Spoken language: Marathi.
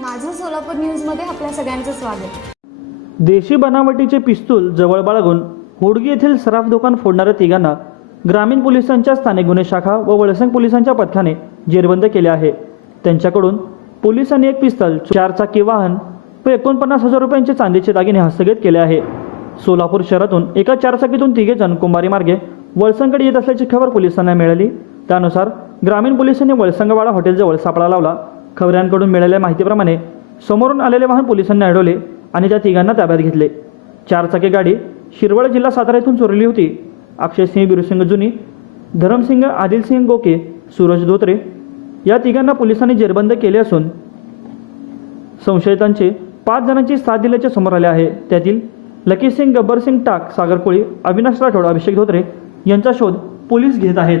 माझं सोलापूर न्यूजमध्ये आपल्या सगळ्यांचं स्वागत. देशी बनावटीचे पिस्तूल जवळ बाळगून होडगी येथील सराफ दुकान फोडणाऱ्या तिघांना ग्रामीण पोलिसांच्या स्थानिक गुन्हे शाखा व वळसंग पोलिसांच्या पथकाने जेरबंद केले आहे. त्यांच्याकडून पोलिसांनी एक पिस्तल चार चाकी वाहन व एकोणपन्नास हजार रुपयांचे चांदीचे दागिने हस्तगत केले आहे. सोलापूर शहरातून एका चारचाकीतून तिघे जण कुंभारी मार्गे वळसंगकडे येत असल्याची खबर पोलिसांना मिळाली. त्यानुसार ग्रामीण पोलिसांनी वळसंगवाडा हॉटेलजवळ सापळा लावला. खबऱ्यांकडून मिळालेल्या माहितीप्रमाणे समोरून आलेले वाहन पोलिसांनी अडवले आणि त्या तिघांना ताब्यात घेतले. चारचाकी गाडी शिरवळ जिल्हा सातारा येथून चोरली होती. अक्षयसिंह बिरुसिंग जुनी धरमसिंग आदिलसिंग गोके सूरज धोत्रे या तिघांना पोलिसांनी जेरबंद केले असून संशयितांचे पाच जणांची साथ दिल्याचे समोर आले आहे. त्यातील लकीसिंग गब्बरसिंग टाक सागर कोळी अविनाश राठोड अभिषेक धोत्रे यांचा शोध पोलीस घेत आहेत.